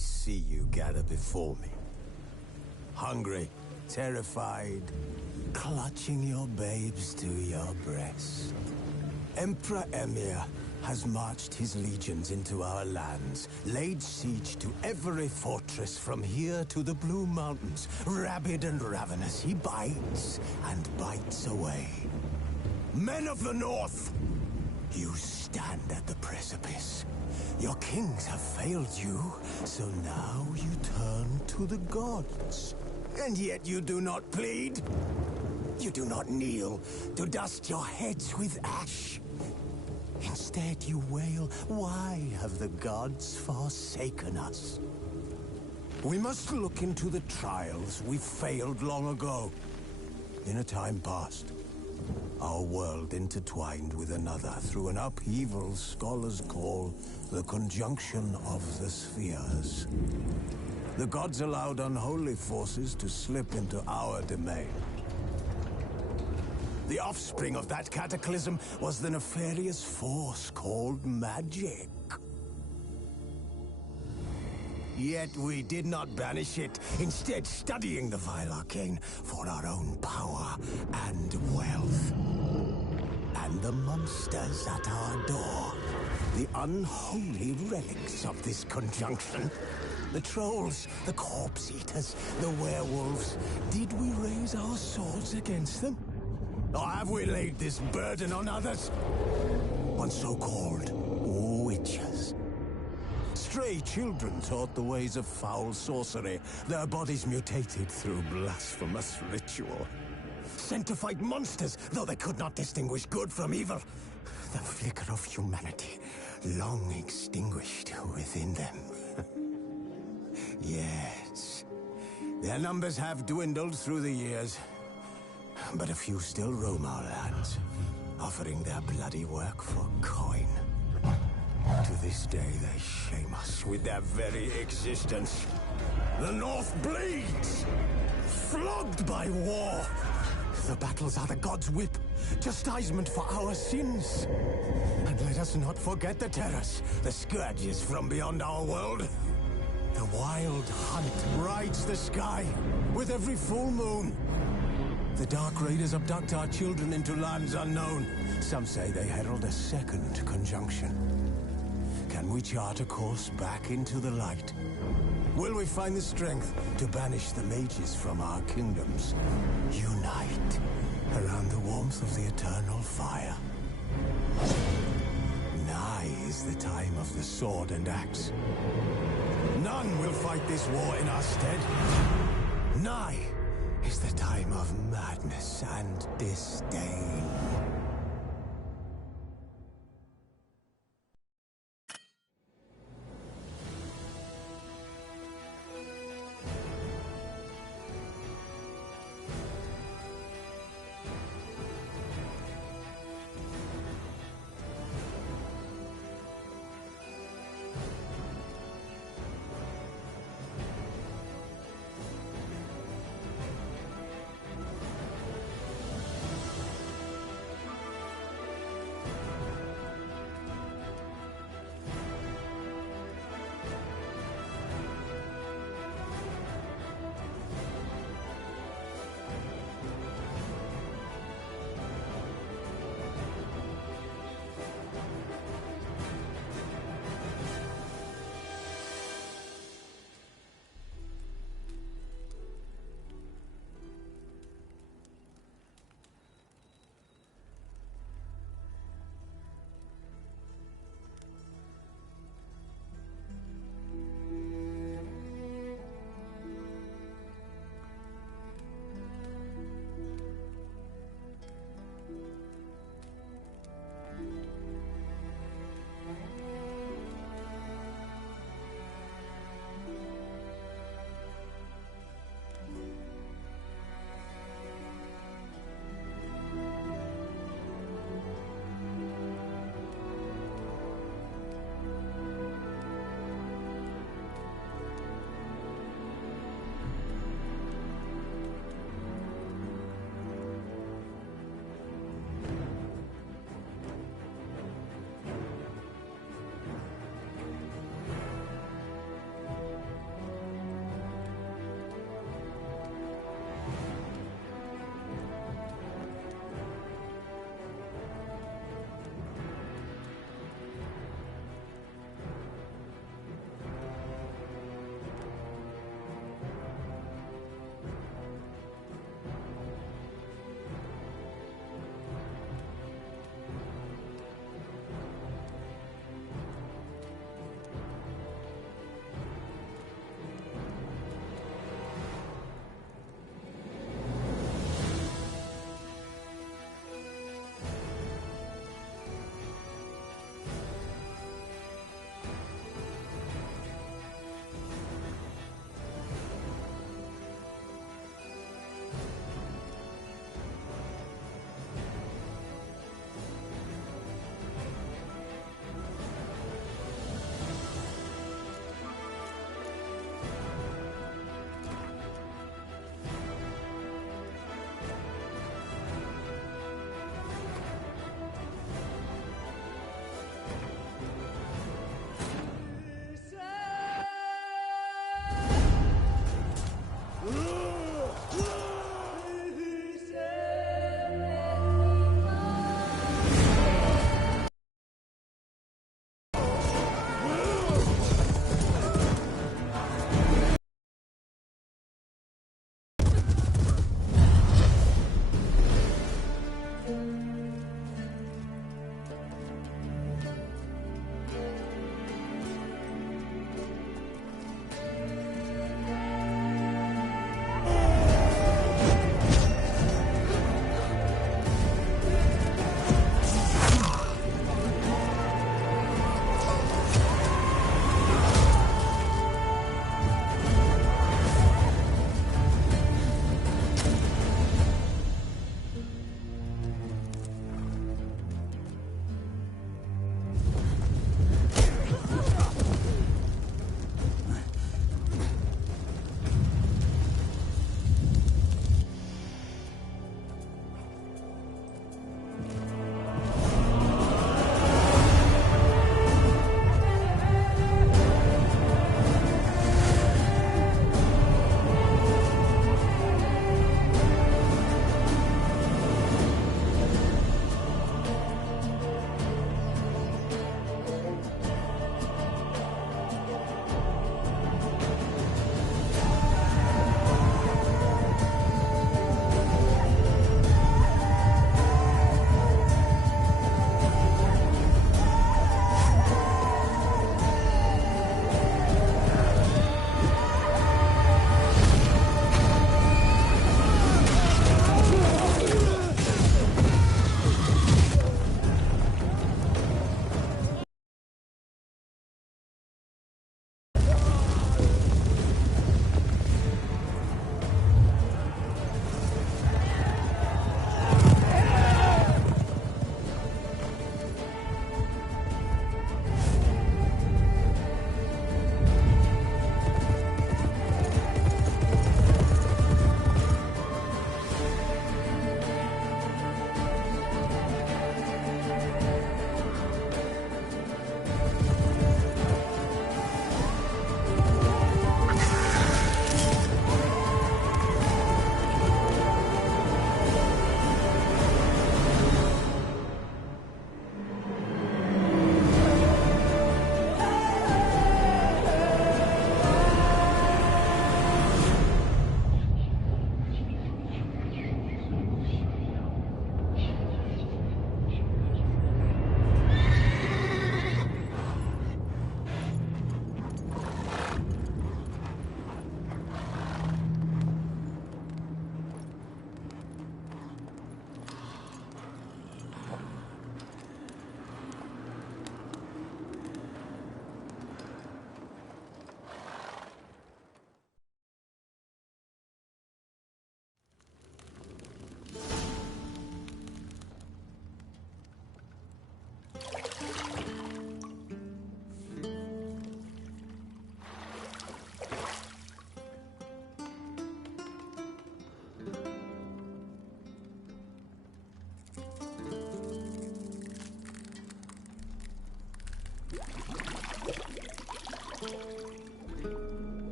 see you gather before me. Hungry, terrified, clutching your babes to your breast. Emperor Emir has marched his legions into our lands, laid siege to every fortress from here to the Blue Mountains. Rabid and ravenous, he bites and bites away. Men of the North, you stand at the precipice. Your kings have failed you, so now you turn to the gods. And yet you do not plead. You do not kneel to dust your heads with ash. Instead you wail, why have the gods forsaken us? We must look into the trials we failed long ago. In a time past, our world intertwined with another through an upheaval scholars call the conjunction of the spheres. The gods allowed unholy forces to slip into our domain. The offspring of that cataclysm was the nefarious force called magic. Yet we did not banish it, instead studying the vile arcane for our own power and wealth. And the monsters at our door, the unholy relics of this conjunction. The trolls, the corpse eaters, the werewolves. Did we raise our swords against them? Or have we laid this burden on others? On so-called witches. Stray children taught the ways of foul sorcery, their bodies mutated through blasphemous ritual. Sent to fight monsters, though they could not distinguish good from evil. The flicker of humanity, long extinguished within them. Yes, their numbers have dwindled through the years. But a few still roam our lands, offering their bloody work for coin. To this day, they shame us with their very existence. The North bleeds, flogged by war. The battles are the gods' whip, chastisement for our sins. And let us not forget the terrors, the scourges from beyond our world. The wild hunt rides the sky with every full moon. The Dark Raiders abduct our children into lands unknown. Some say they herald a second conjunction. Can we chart a course back into the light? Will we find the strength to banish the mages from our kingdoms? Unite around the warmth of the eternal fire. Nigh is the time of the sword and axe. None will fight this war in our stead. Nigh is the time of madness and disdain.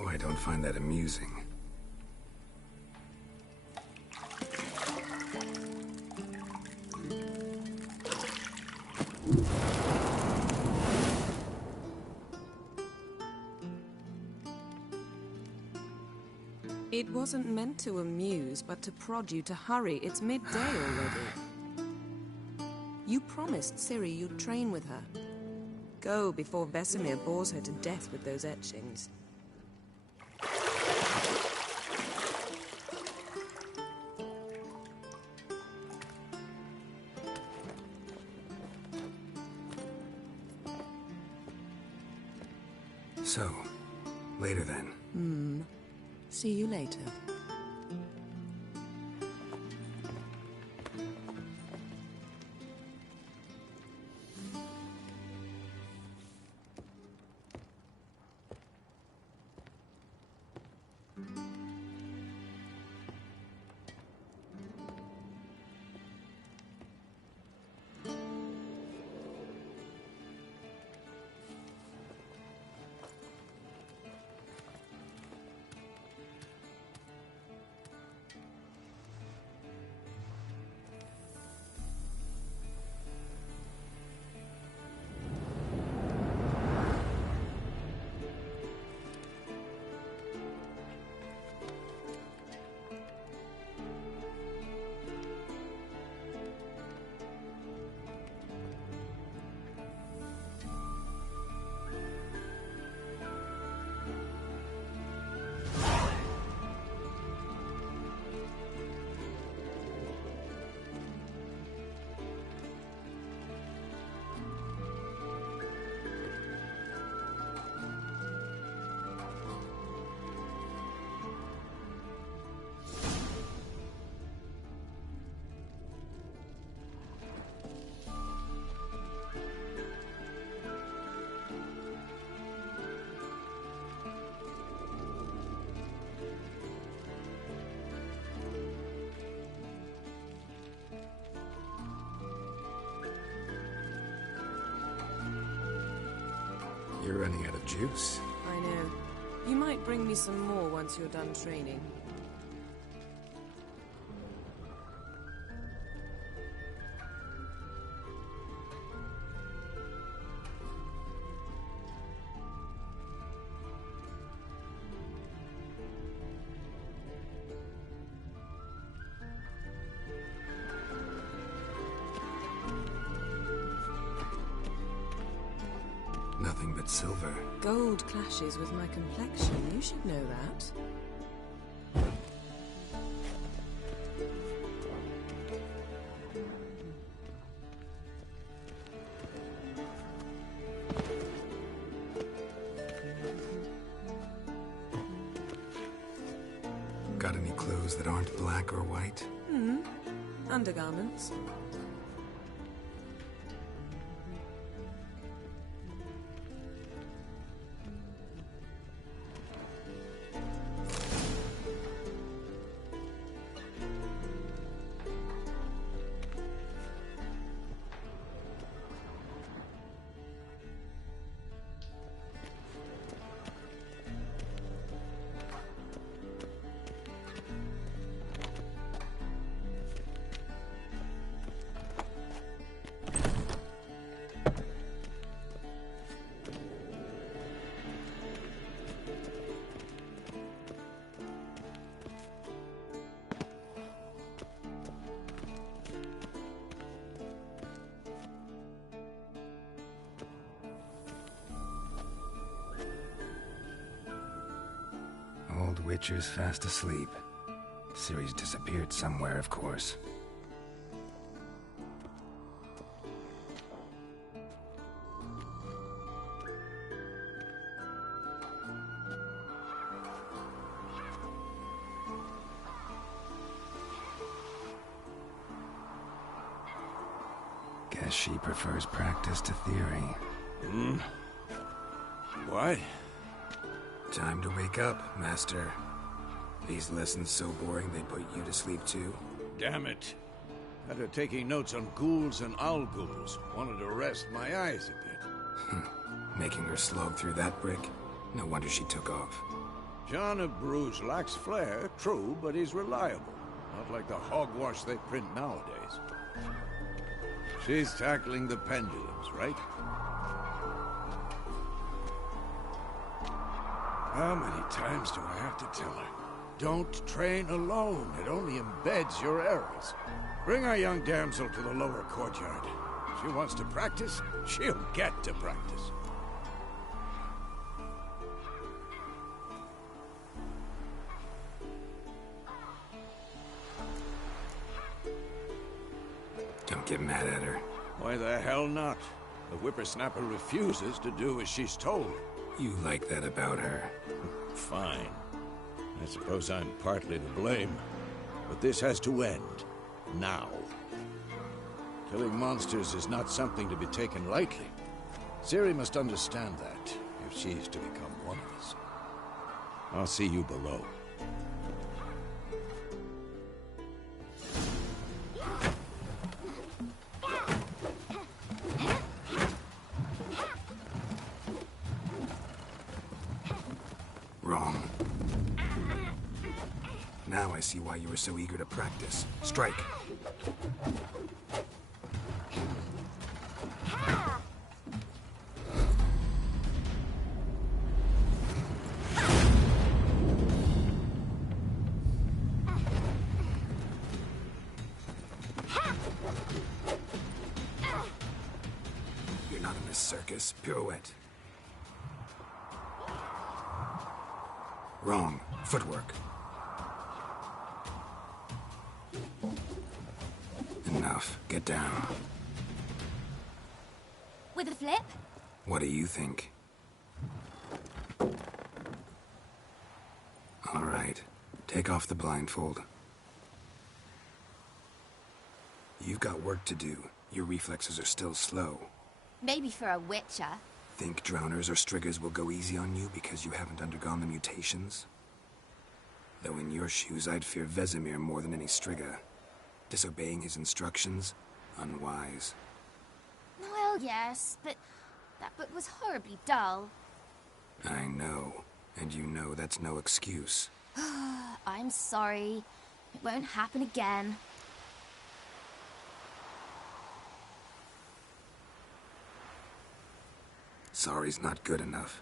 know I don't find that amusing. It wasn't meant to amuse, but to prod you to hurry. It's midday already. You promised Ciri you'd train with her. Go before Vesemir bores her to death with those etchings. So, later then. See you later. You're running out of juice. I know. You might bring me some more once you're done training. Nothing but silver. Gold clashes with my complexion. You should know that. Got any clothes that aren't black or white? Undergarments. Old Witcher's fast asleep. Ciri's disappeared somewhere, of course. Guess she prefers practice to theory. What? Time to wake up, Master. These lessons so boring they put you to sleep too? Damn it. Had her taking notes on ghouls and owl ghouls. Wanted to rest my eyes a bit. Making her slog through that brick? No wonder she took off. John of Bruges lacks flair, true, but he's reliable. Not like the hogwash they print nowadays. She's tackling the pendulums, right? How many times do I have to tell her? Don't train alone. It only embeds your errors. Bring our young damsel to the lower courtyard. She wants to practice, she'll get to practice. Don't get mad at her. Why the hell not? The whippersnapper refuses to do as she's told. You like that about her. Fine. I suppose I'm partly to blame. But this has to end. Now. Killing monsters is not something to be taken lightly. Ciri must understand that, if she's to become one of us. I'll see you below. Wrong. Now I see why you were so eager to practice. Strike. You're not in this circus. Pirouette. Wrong. Footwork. Enough. Get down. With a flip? What do you think? All right. Take off the blindfold. You've got work to do. Your reflexes are still slow. Maybe for a witcher. Think drowners or striggers will go easy on you because you haven't undergone the mutations? Though in your shoes, I'd fear Vesemir more than any strigger. Disobeying his instructions? Unwise. Well, yes, but that book was horribly dull. I know. And you know that's no excuse. I'm sorry. It won't happen again. Sorry's not good enough.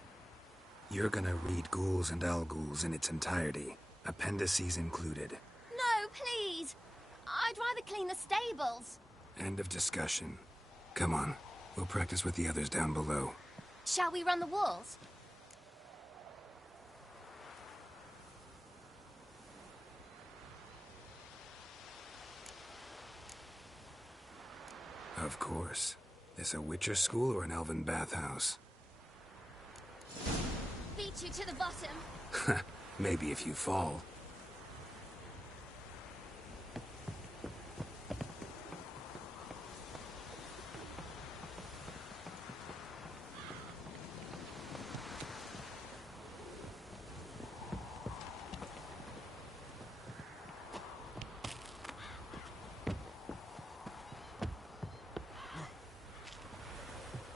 You're gonna read Ghouls and Al-Ghouls in its entirety, appendices included. No, please! I'd rather clean the stables. End of discussion. Come on, we'll practice with the others down below. Shall we run the walls? Of course. This a Witcher school or an elven bathhouse? Beat you to the bottom. Maybe if you fall.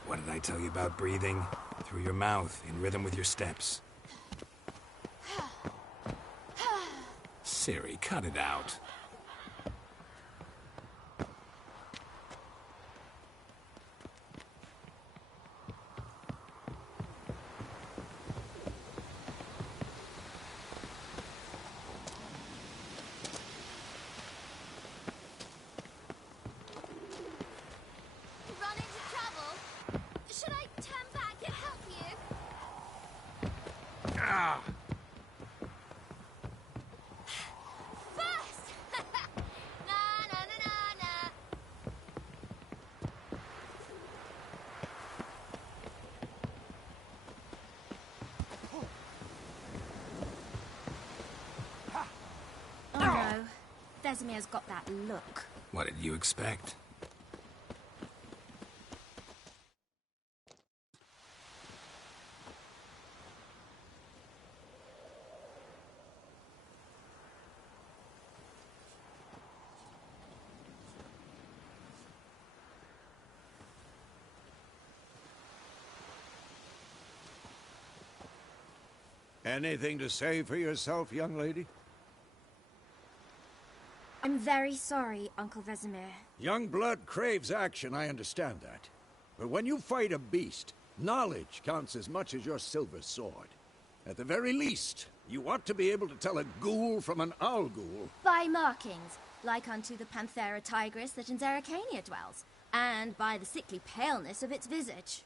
What did I tell you about breathing? Through your mouth, in rhythm with your steps. Ciri, cut it out. Run into trouble? Should I turn back and help you? Ah! First! Na na na na na. Oh no. Vesemir's got that look. What did you expect? Anything to say for yourself, young lady? I'm very sorry, Uncle Vesemir. Young blood craves action, I understand that. But when you fight a beast, knowledge counts as much as your silver sword. At the very least, you ought to be able to tell a ghoul from an owl ghoul. By markings, like unto the Panthera tigris that in Zerrikania dwells, and by the sickly paleness of its visage.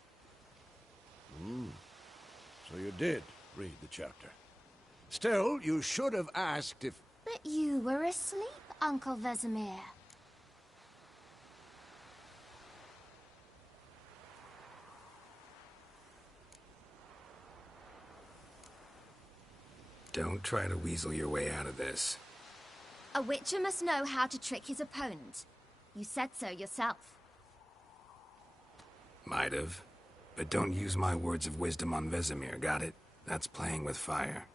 So you did read the chapter. Still, you should have asked if... But you were asleep, Uncle Vesemir. Don't try to weasel your way out of this. A witcher must know how to trick his opponent. You said so yourself. Might have. But don't use my words of wisdom on Vesemir, got it? That's playing with fire.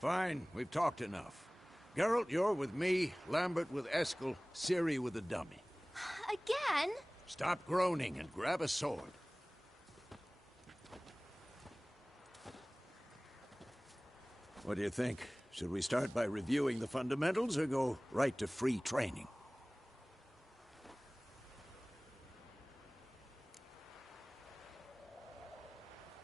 Fine, we've talked enough. Geralt, you're with me, Lambert with Eskel, Ciri with the dummy. Again? Stop groaning and grab a sword. What do you think? Should we start by reviewing the fundamentals or go right to free training?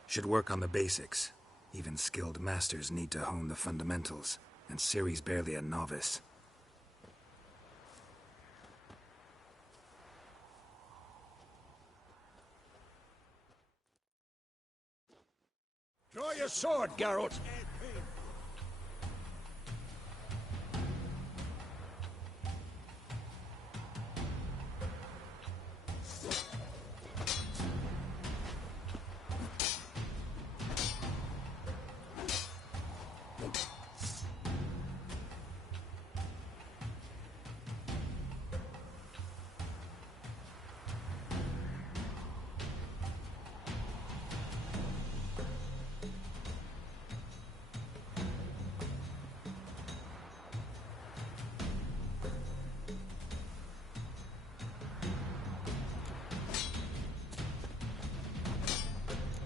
Should work on the basics. Even skilled masters need to hone the fundamentals, and Ciri's barely a novice. Draw your sword, Geralt!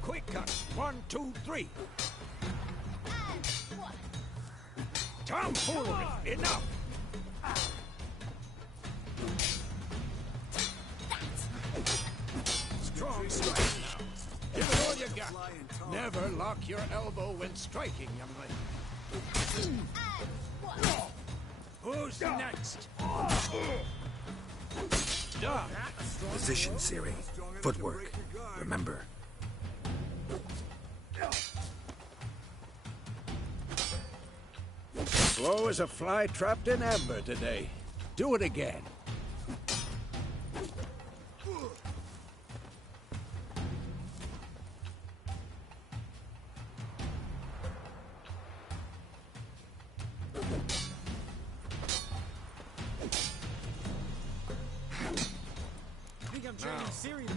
Quick cut! 1, 2, 3! Tomfoolery! Enough! Strong strike now. Give it all you got. Never lock your elbow when striking, young lady. Who's next? Done. Position, Ciri. Footwork. Remember. Slow as a fly trapped in amber today. Do it again.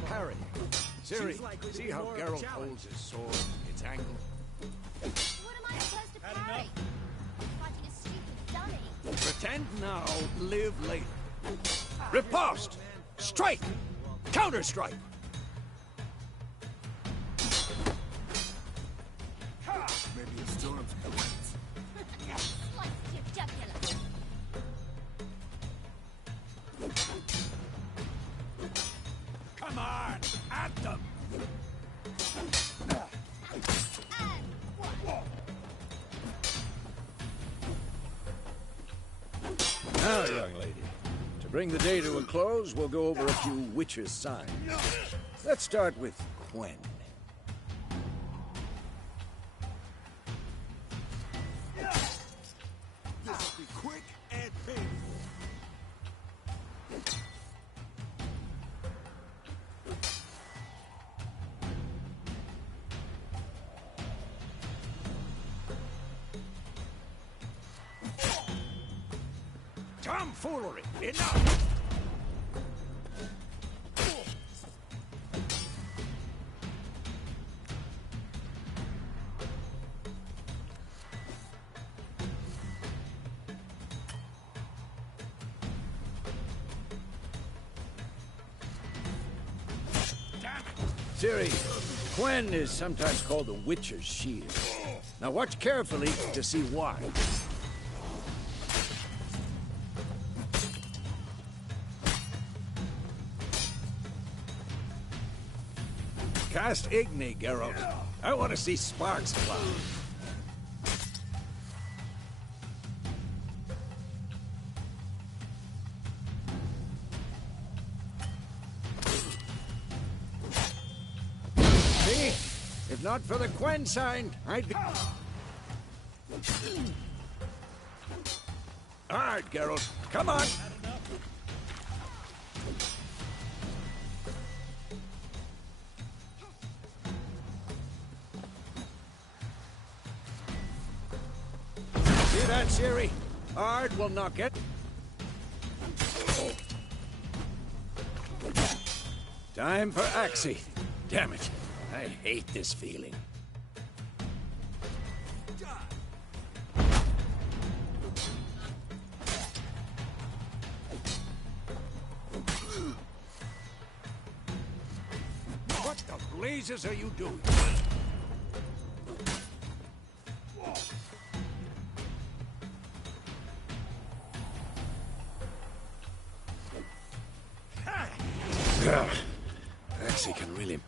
Parry. Ciri, see how Geralt holds his sword, its angle? What am I supposed to parry? I'm fighting a stupid dummy. Pretend now, live later. Riposte! Strike! Counter-strike! Maybe a storm's coming. Slice your jugular. Come on! At them! Now, young lady, to bring the day to a close, we'll go over a few witches' signs. Let's start with Quen. This'll be quick and painful. Tomfoolery! Enough! Damn it! Ciri, Quen is sometimes called the Witcher's Shield. Now watch carefully to see why. Cast Igni, Geralt. I want to see sparks fly. See? If not for the Quen sign, I'd be... All right, Geralt. Come on! See that, Ciri? Ard will knock it. Time for Axie. Damn it. I hate this feeling. What the blazes are you doing? Axie can really...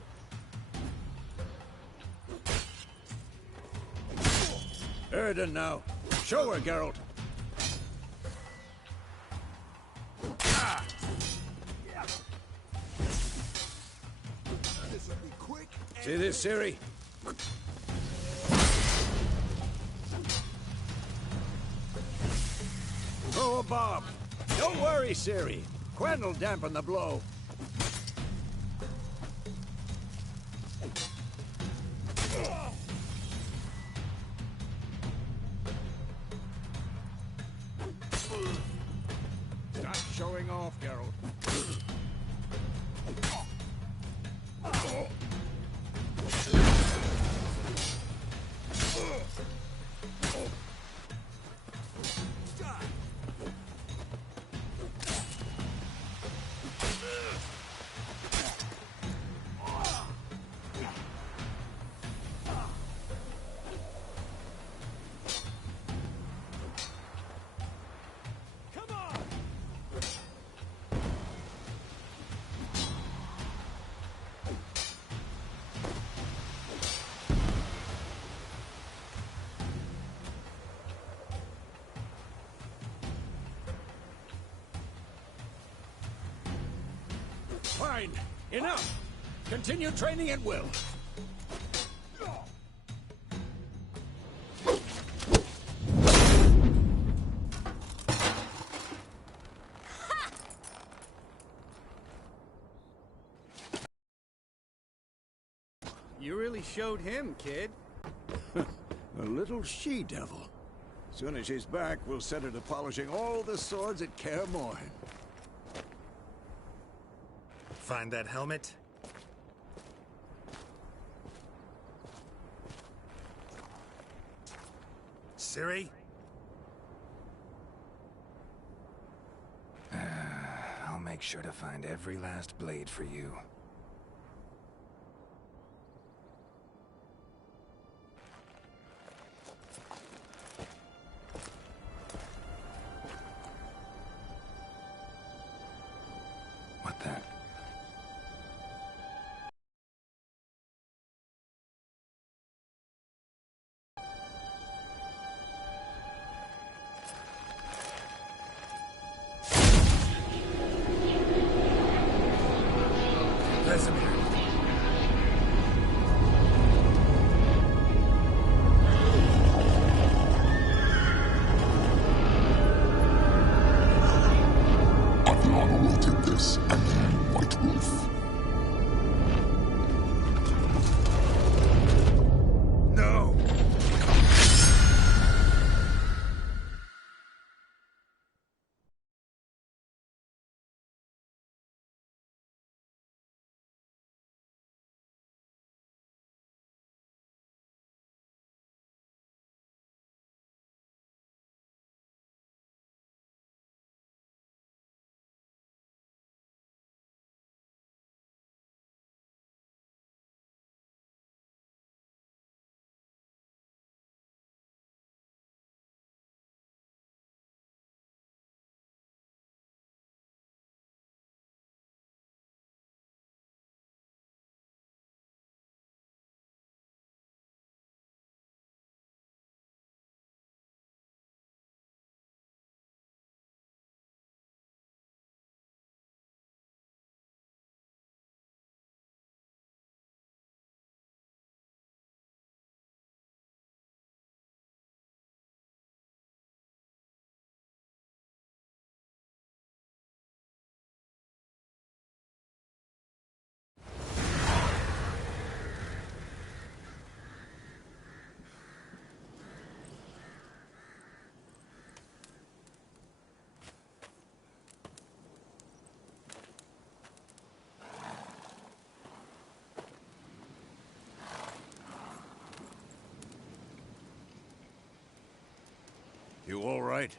Erden now. Show her, Geralt. See this, Ciri? Throw a bomb. Don't worry, Ciri. Quen will dampen the blow. Stop showing off, Geralt. Fine. Enough. Continue training at will. You really showed him, kid. A little she-devil. Soon as she's back, we'll set her to polishing all the swords at Kaer Morhen. Find that helmet? Ciri? I'll make sure to find every last blade for you. What the? You all right?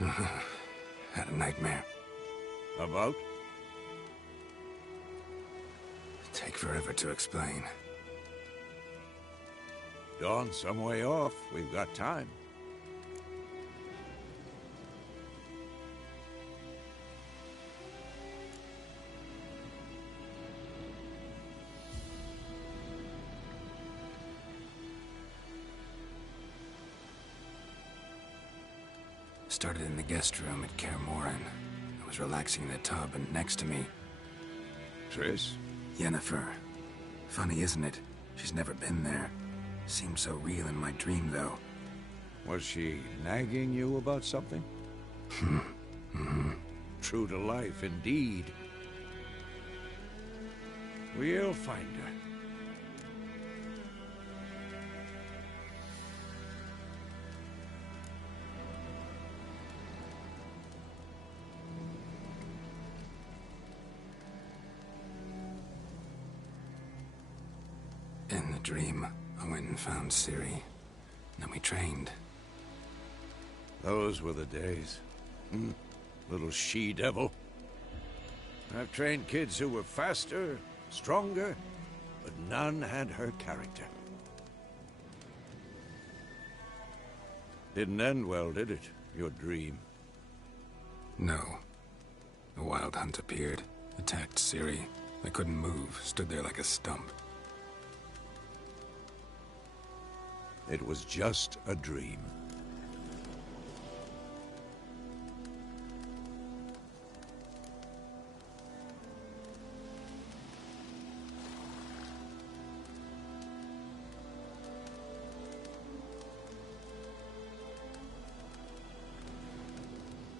Had a nightmare. About? Take forever to explain. Dawn's some way off. We've got time. Started in the guest room at Kaer Morhen. I was relaxing in a tub, and next to me, Triss? Yennefer. Funny, isn't it? She's never been there. Seemed so real in my dream, though. Was she nagging you about something? True to life, indeed. We'll find her. In the dream, I went and found Ciri. Then we trained. Those were the days. Little she-devil. I've trained kids who were faster, stronger, but none had her character. Didn't end well, did it? Your dream? No. The Wild Hunt appeared, attacked Ciri. I couldn't move, stood there like a stump. It was just a dream.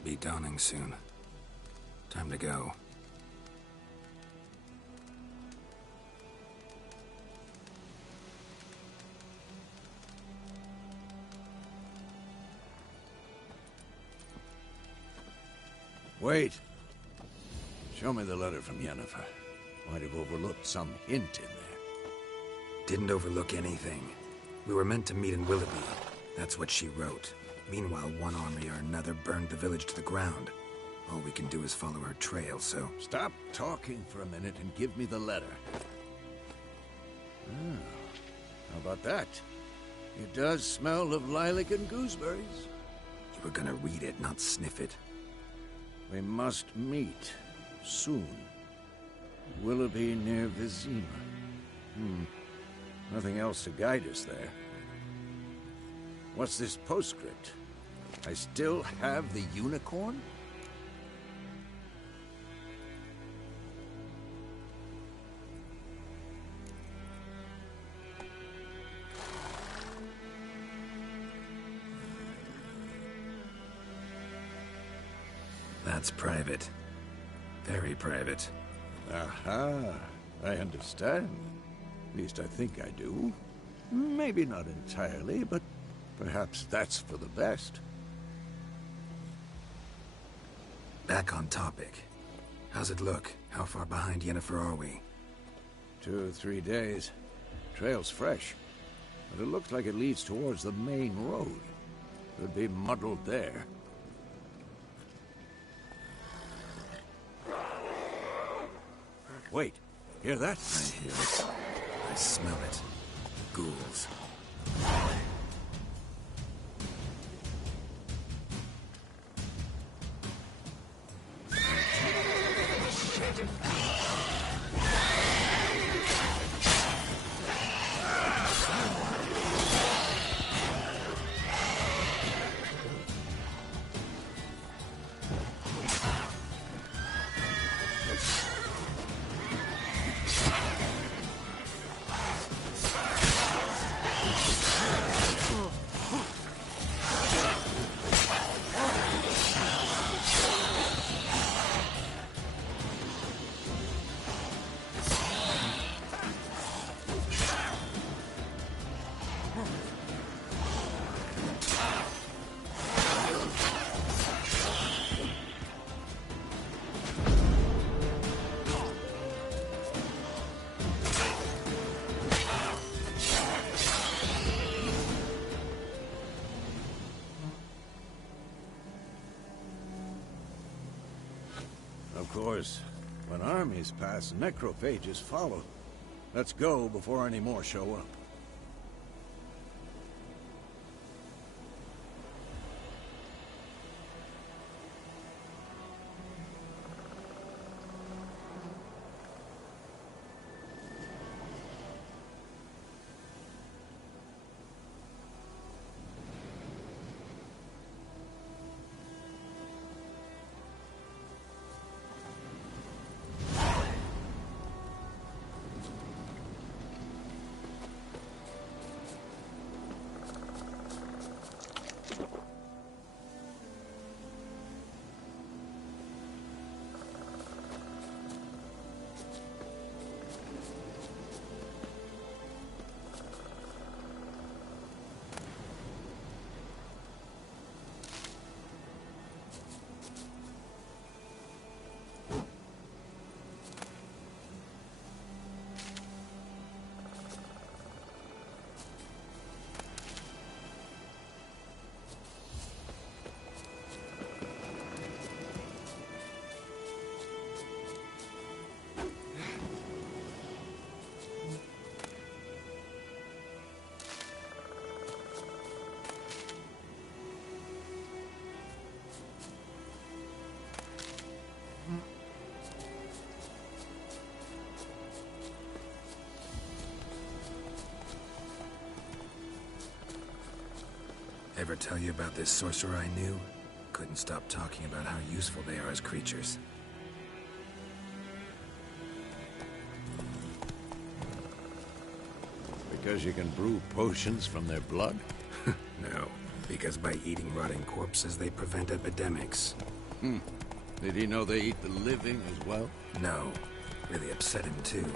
Be dawning soon. Time to go. Wait. Show me the letter from Yennefer. Might have overlooked some hint in there. Didn't overlook anything. We were meant to meet in Willoughby. That's what she wrote. Meanwhile, one army or another burned the village to the ground. All we can do is follow her trail, so... Stop talking for a minute and give me the letter. How about that? It does smell of lilac and gooseberries. You were gonna read it, not sniff it. We must meet. Soon. Willoughby near Vizima. Nothing else to guide us there. What's this postscript? I still have the unicorn? That's private. Very private. Aha, I understand. At least I think I do. Maybe not entirely, but perhaps that's for the best. Back on topic. How's it look? How far behind Yennefer are we? 2 or 3 days. Trail's fresh, but it looks like it leads towards the main road. Could be muddled there. Wait, hear that? I hear it. I smell it. Ghouls. course, when armies pass, necrophages follow. Let's go before any more show up. Ever tell you about this sorcerer I knew? Couldn't stop talking about how useful they are as creatures. Because you can brew potions from their blood? No, because by eating rotting corpses, they prevent epidemics. Did he know they eat the living as well? No, really upset him too.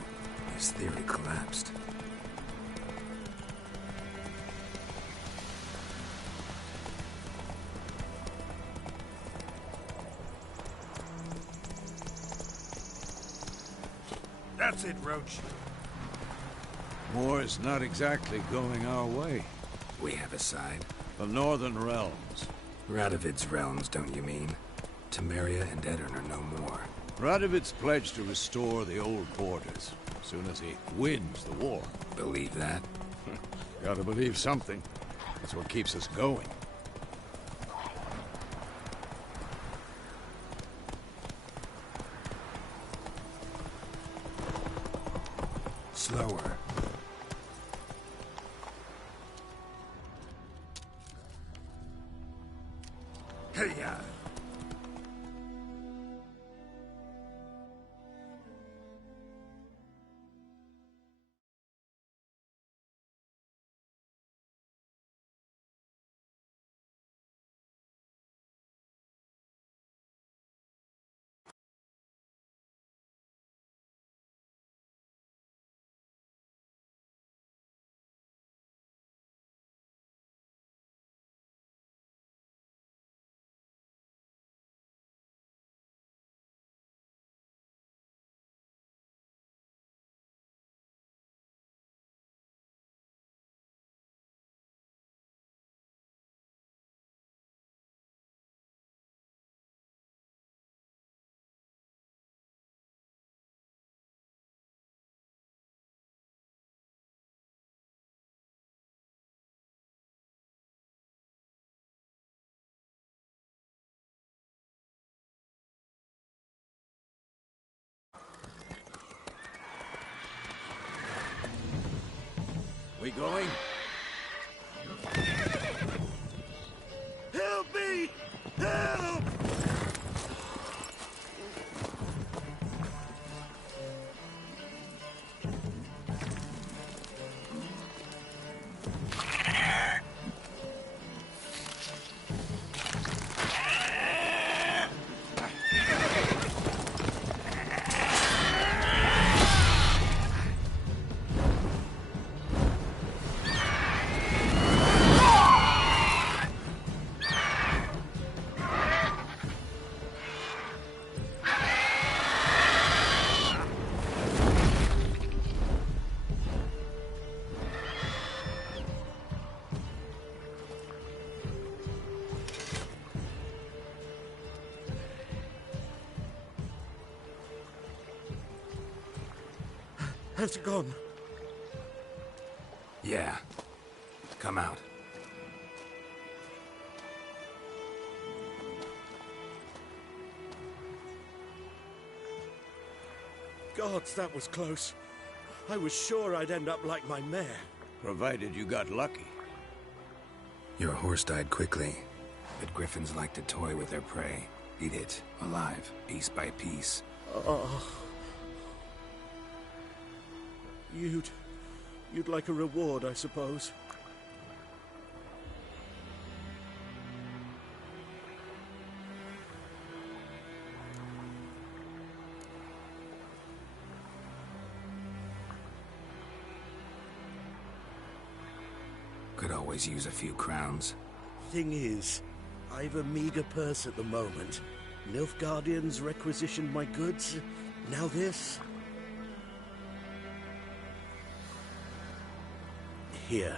His theory collapsed. That's it, Roach. War's not exactly going our way. We have a side. The Northern Realms. Radovid's realms, don't you mean? Temeria and Edirn are no more. Radovid's pledged to restore the old borders, as soon as he wins the war. Believe that? Gotta believe something. That's what keeps us going. Slower. Hey-ya! We going? Help me! Help! Has it gone? Yeah. Come out. Gods, that was close. I was sure I'd end up like my mare. Provided you got lucky. Your horse died quickly, but griffins like to toy with their prey. Eat it, alive, piece by piece. Oh. You'd like a reward, I suppose. Could always use a few crowns. Thing is, I've a meager purse at the moment. Nilfgaardians requisitioned my goods. Now this. Here.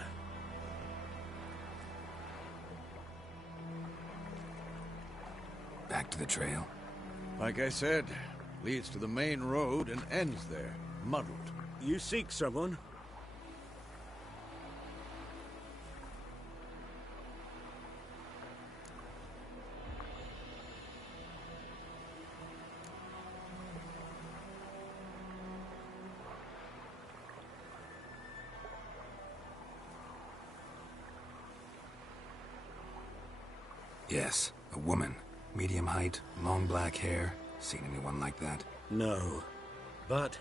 Back to the trail. Like I said, leads to the main road and ends there, muddled. You seek someone? Yes, a woman. Medium height, long black hair. Seen anyone like that? No. But...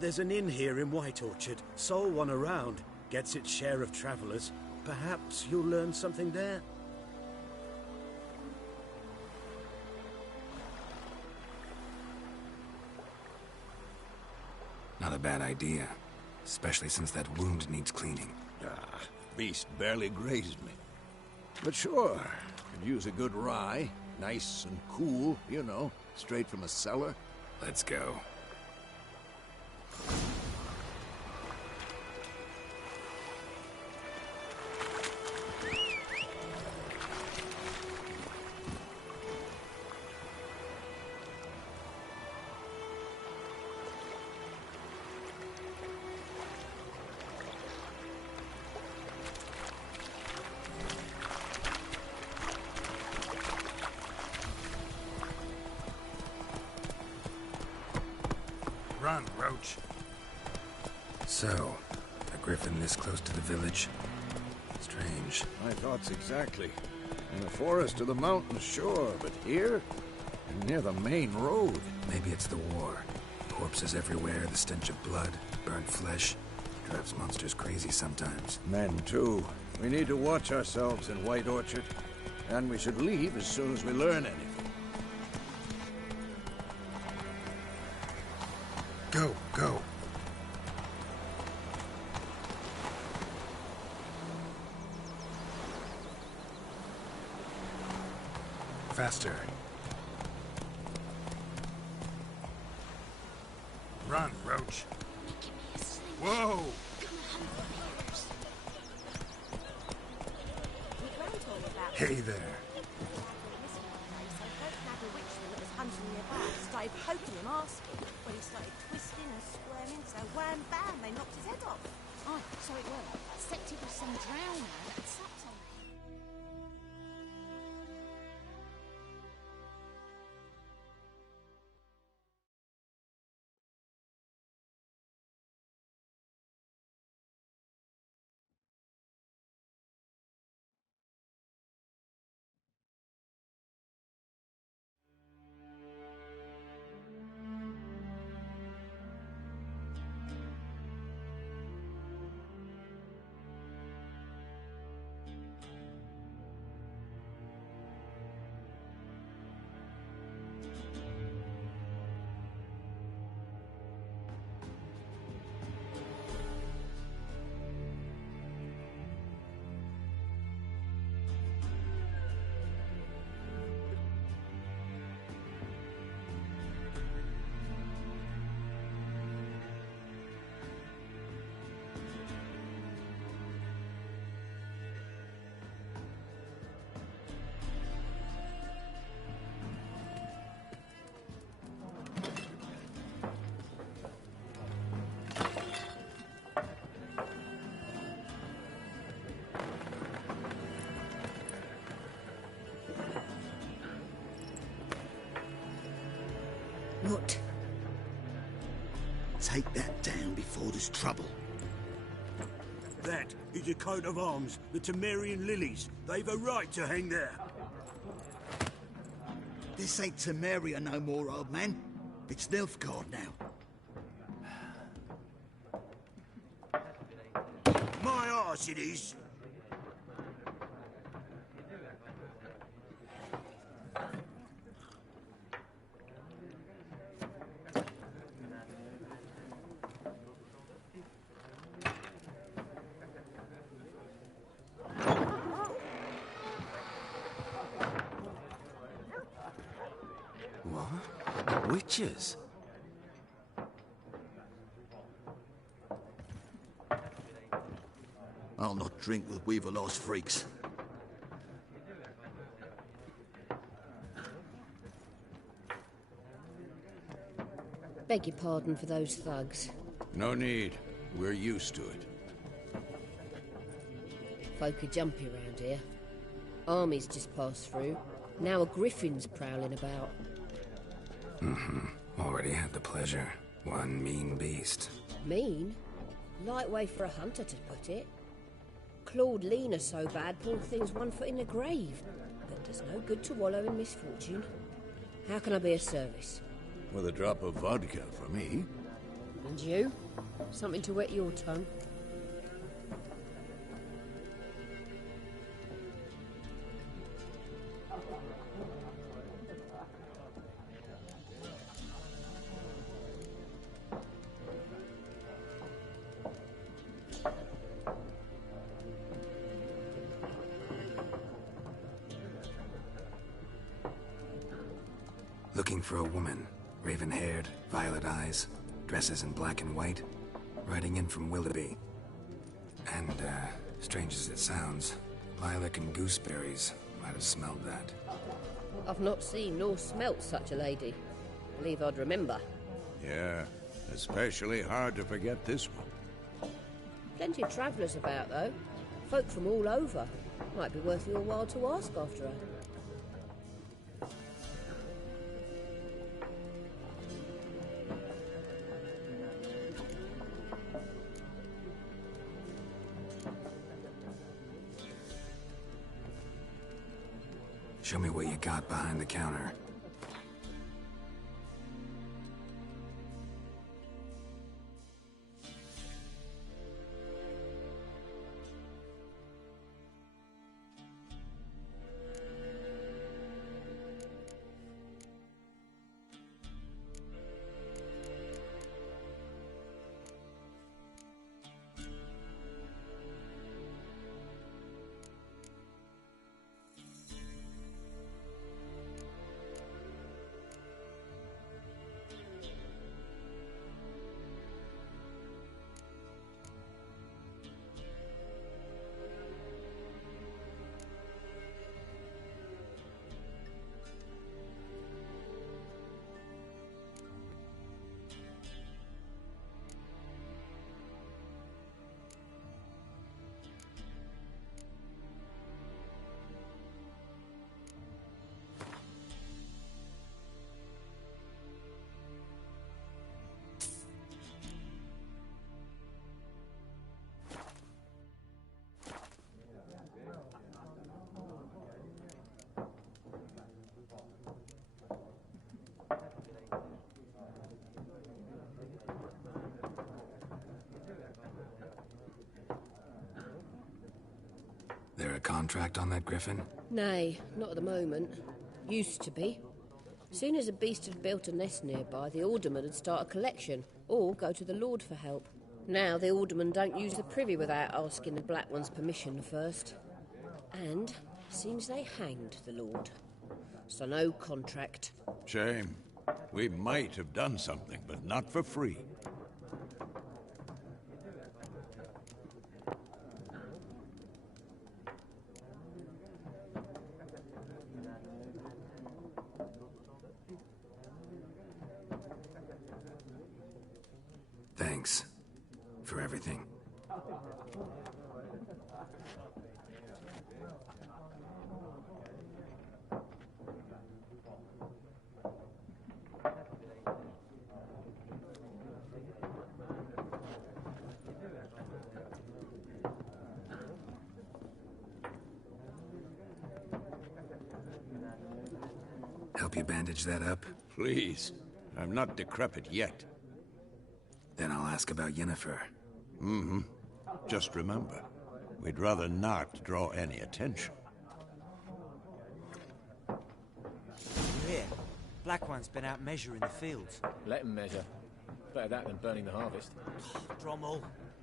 there's an inn here in White Orchard. Sole one around. Gets its share of travelers. Perhaps you'll learn something there? Not a bad idea. Especially since that wound needs cleaning. Ah, beast barely grazed me. But sure, could use a good rye. Nice and cool, you know, straight from a cellar. Let's go. Run, Roach. So, a griffin this close to the village? Strange. My thoughts exactly. In the forest or the mountains, sure, but here? And near the main road. Maybe it's the war. Corpses everywhere, the stench of blood, burnt flesh. Drives monsters crazy sometimes. Men, too. We need to watch ourselves in White Orchard. And we should leave as soon as we learn anything. Go, go. Faster. Run, Roach. Whoa! Hey there. Started poking him, asking, but he started twisting and squirming, so wham bam, they knocked his head off. Oh, so it was. Except it was some drowner that sucked on me. What? Take that down before there's trouble. That is a coat of arms, the Temerian lilies. They've a right to hang there. This ain't Temeria no more, old man. It's Nilfgaard now. My arse it is. What? Witches? I'll not drink with Weaverlaw's freaks. Beg your pardon for those thugs. No need. We're used to it. Folk are jumpy round here. Armies just passed through. Now a griffin's prowling about. Already had the pleasure. One mean beast. Mean? Light way for a hunter to put it. Clawed Lena so bad, poor thing's 1 foot in the grave. But does no good to wallow in misfortune. How can I be of service? With a drop of vodka for me. And you? Something to wet your tongue? Looking for a woman. Raven-haired, violet eyes, dresses in black and white. Riding in from Willoughby. And, strange as it sounds, lilac and gooseberries might have smelled that. I've not seen nor smelt such a lady. Believe I'd remember. Yeah, especially hard to forget this one. Plenty of travellers about, though. Folk from all over. Might be worth your while to ask after her. Show me what you got behind the counter. There a contract on that griffin? Nay, not at the moment. Used to be. Soon as a beast had built a nest nearby, the alderman would start a collection, or go to the Lord for help. Now the aldermen don't use the privy without asking the Black One's permission first. And seems they hanged the Lord. So no contract. Shame. We might have done something, but not for free. Thanks for everything. help you bandage that up? Please. I'm not decrepit yet. Then I'll ask about Yennefer. Mm-hmm. Just remember, we'd rather not draw any attention. Here, Black One's been out measuring the fields. Let him measure. Better that than burning the harvest. Drommel.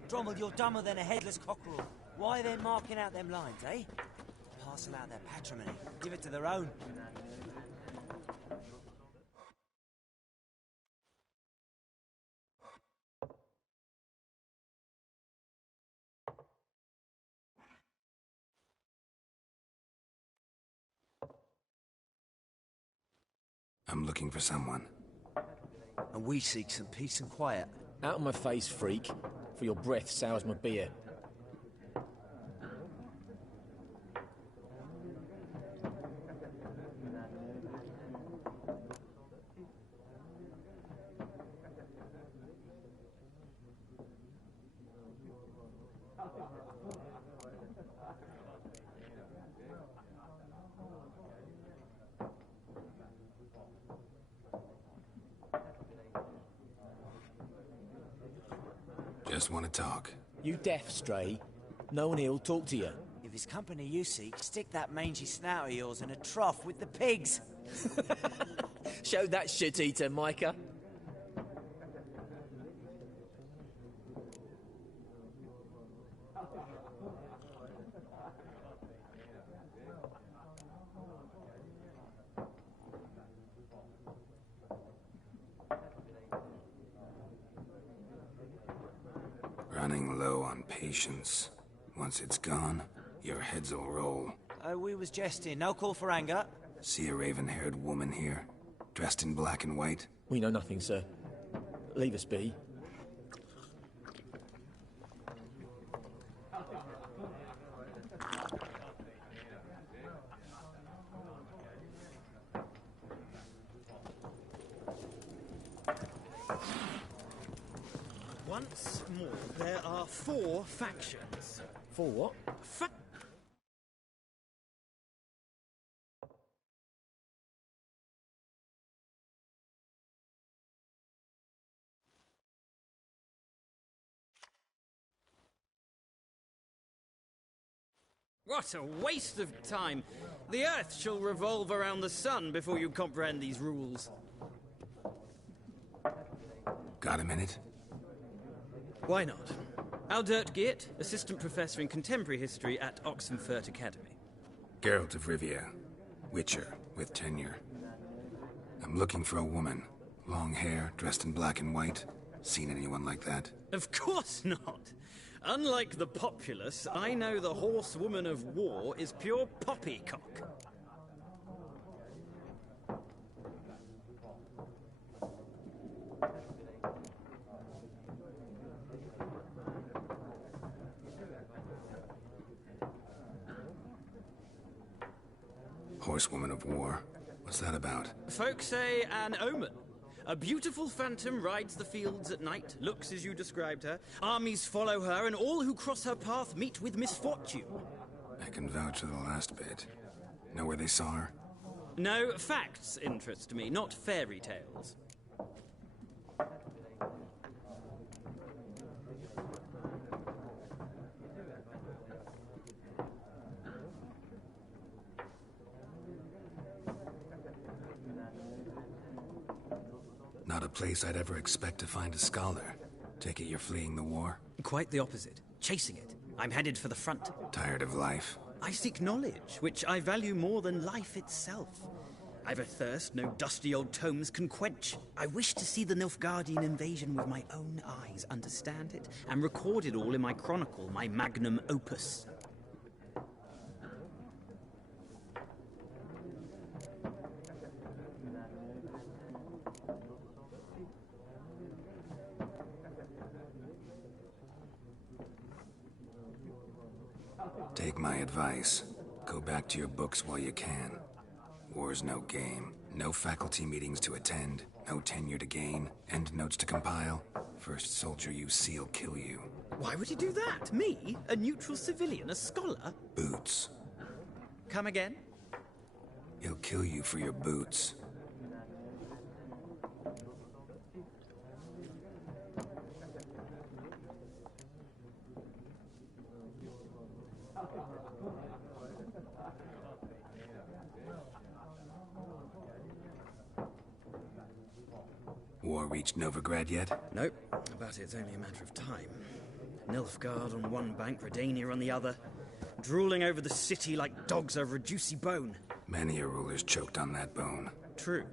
Drommel, you're dumber than a headless cockerel. Why are they marking out them lines, eh? Parcel out their patrimony. Give it to their own. I'm looking for someone. And we seek some peace and quiet. Out of my face, freak. For your breath sours my beer. Just want to talk. You deaf, Stray? No one here'll talk to you. If it's company you seek, stick that mangy snout of yours in a trough with the pigs. Show that shit-eater, Micah. Running low on patience. Once it's gone, your heads'll roll. We was jesting. No call for anger. See a raven-haired woman here, dressed in black and white? We know nothing, sir. Leave us be. Once more, there are 4 factions. 4 what? What a waste of time! The Earth shall revolve around the sun before you comprehend these rules. Got a minute? Why not? Aldert Geert, Assistant Professor in Contemporary History at Oxenfurt Academy. Geralt of Rivia, Witcher, with tenure. I'm looking for a woman. Long hair, dressed in black and white. Seen anyone like that? Of course not! Unlike the populace, I know the horsewoman of war is pure poppycock. Horsewoman of war? What's that about? Folks say an omen. A beautiful phantom rides the fields at night, looks as you described her. Armies follow her, and all who cross her path meet with misfortune. I can vouch for the last bit. Know where they saw her? No, facts interest me, not fairy tales. Not a place I'd ever expect to find a scholar. Take it you're fleeing the war? Quite the opposite. Chasing it. I'm headed for the front. Tired of life? I seek knowledge, which I value more than life itself. I've a thirst no dusty old tomes can quench. I wish to see the Nilfgaardian invasion with my own eyes, understand it, and record it all in my chronicle, my magnum opus. Take my advice. Go back to your books while you can. War's no game. No faculty meetings to attend. No tenure to gain. End notes to compile. First soldier you see'll kill you. Why would he do that? Me? A neutral civilian? A scholar? Boots. Come again? He'll kill you for your boots. war reached Novigrad yet? Nope, but it's only a matter of time. Nilfgaard on one bank, Redania on the other, drooling over the city like dogs over a juicy bone. Many a ruler's choked on that bone. True.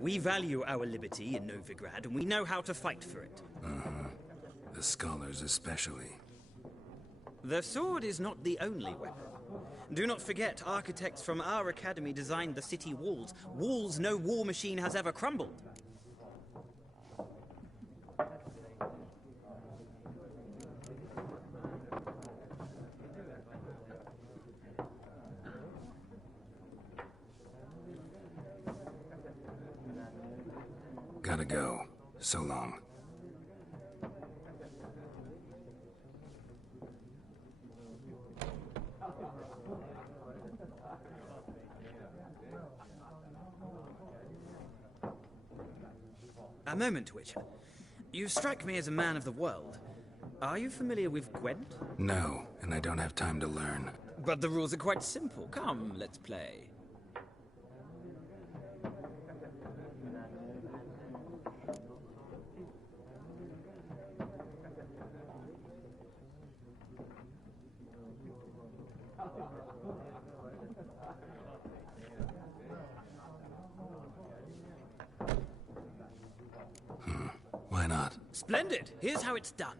We value our liberty in Novigrad, and we know how to fight for it. Uh-huh. The scholars especially. The sword is not the only weapon. Do not forget, architects from our academy designed the city walls. Walls no war machine has ever crumbled. Gotta go. So long. A moment, Witcher. You strike me as a man of the world. Are you familiar with Gwent? No, and I don't have time to learn. But the rules are quite simple. Come, let's play. Why not? Splendid! Here's how it's done.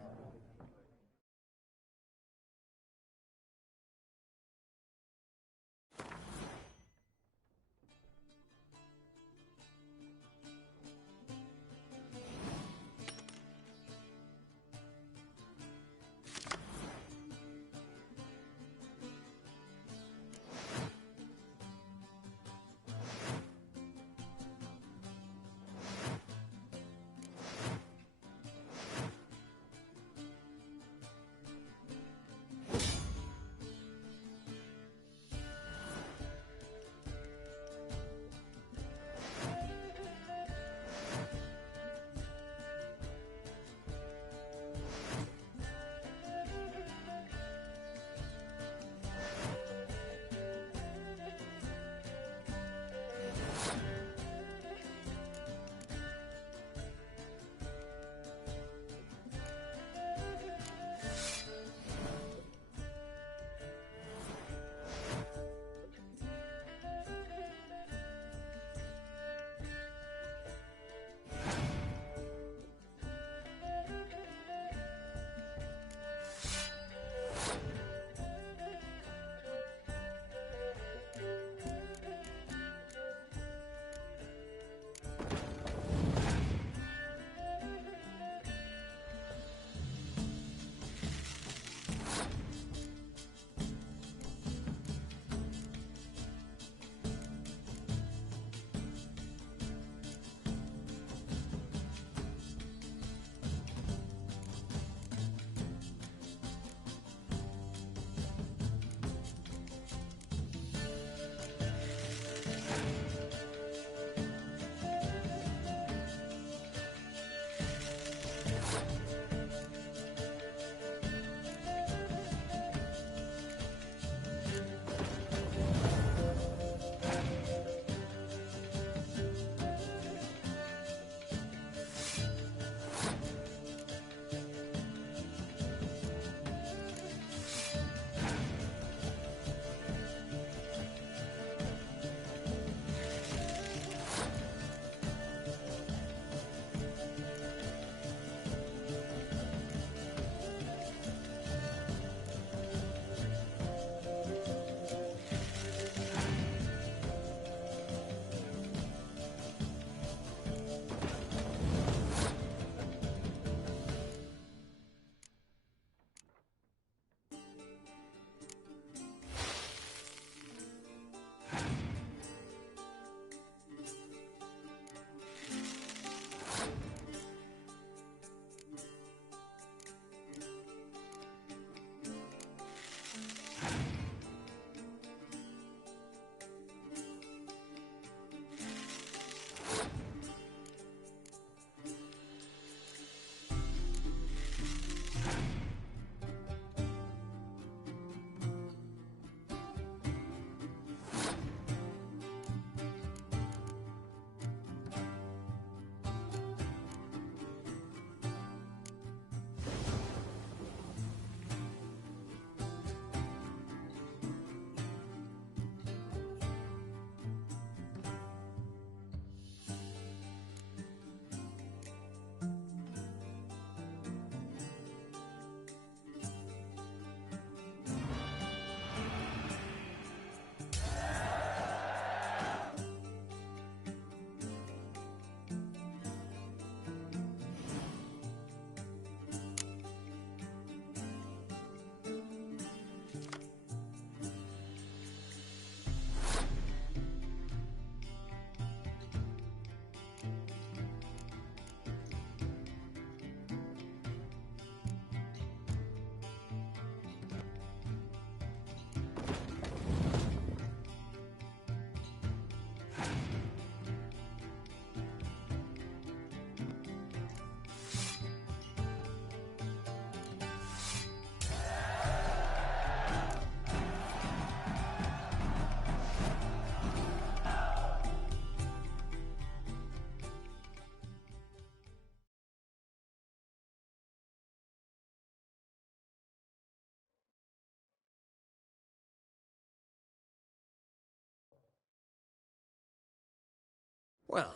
Well,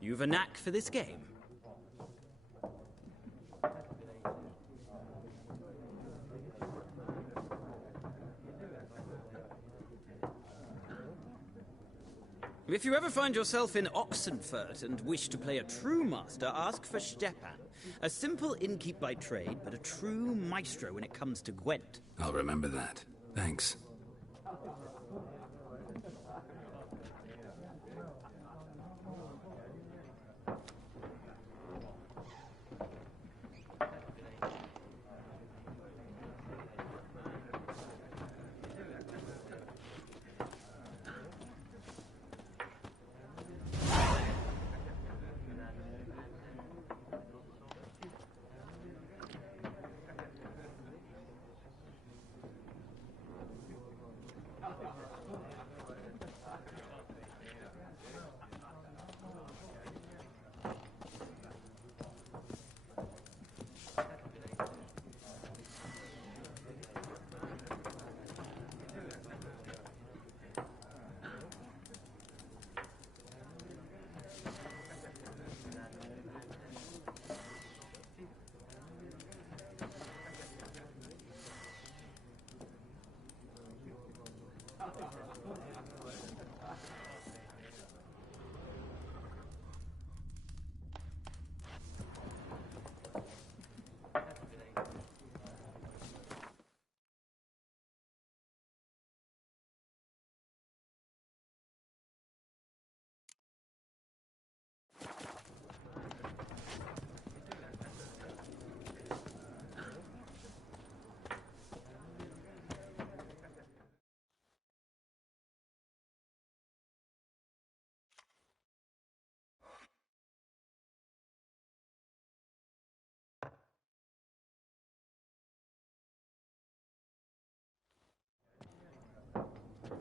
you've a knack for this game. If you ever find yourself in Oxenfurt and wish to play a true master, ask for Stepan. A simple innkeep by trade, but a true maestro when it comes to Gwent. I'll remember that. Thanks.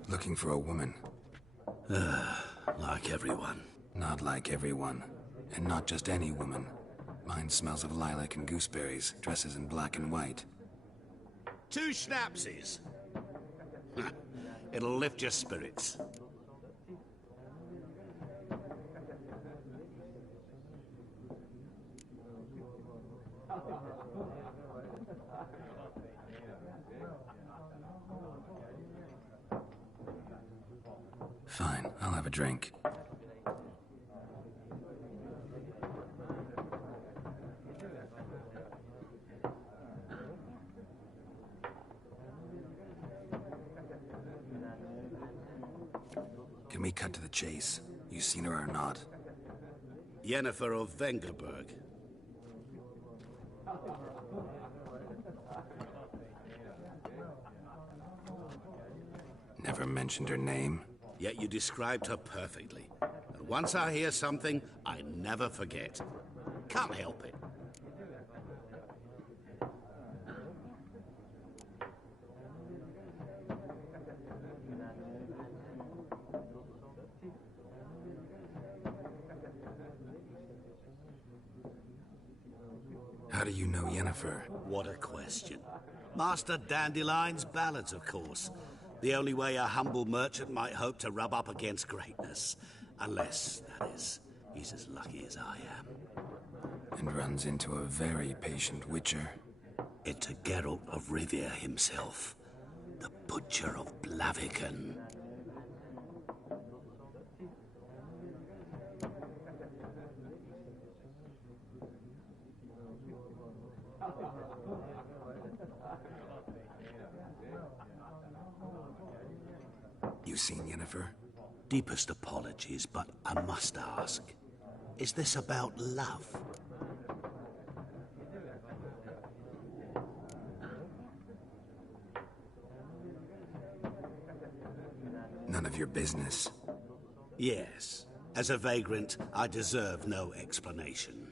Looking for a woman. Like everyone. Not like everyone. And not just any woman. Mine smells of lilac and gooseberries, dresses in black and white. 2 schnapsies. It'll lift your spirits. Fine, I'll have a drink. Can we cut to the chase? You seen her or not? Yennefer of Vengerberg. Never mentioned her name? Yet you described her perfectly. And once I hear something, I never forget. Can't help it. How do you know Yennefer? What a question. Master Dandelion's ballads, of course. The only way a humble merchant might hope to rub up against greatness. Unless, that is, he's as lucky as I am. And runs into a very patient witcher. Into Geralt of Rivia himself. The Butcher of Blaviken. You seen Yennefer? Deepest apologies, but I must ask. Is this about love? None of your business. Yes. As a vagrant, I deserve no explanation.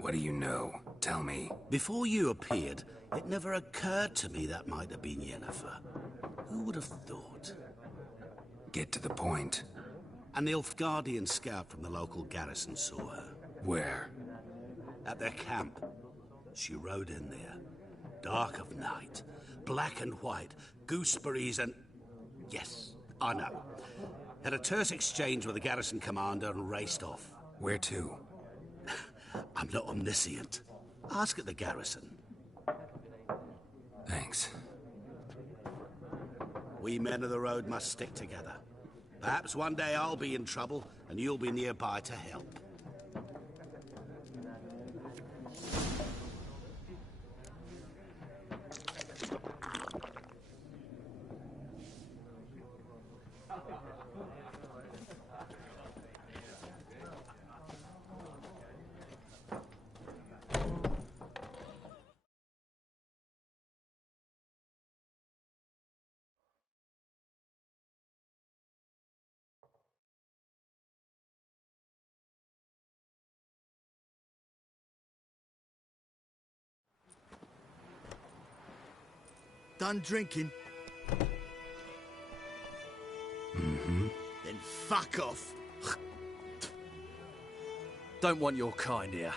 What do you know? Tell me. Before you appeared, it never occurred to me that might have been Yennefer. Who would have thought? Get to the point. An Nilfgaardian scout from the local garrison saw her. Where? At their camp. She rode in there. Dark of night. Black and white. Gooseberries and... Yes, I know. Had a terse exchange with the garrison commander and raced off. Where to? I'm not omniscient. Ask at the garrison. Thanks. We men of the road must stick together. Perhaps one day I'll be in trouble and you'll be nearby to help. Done drinking? Mm-hmm. Then fuck off. Don't want your kind here.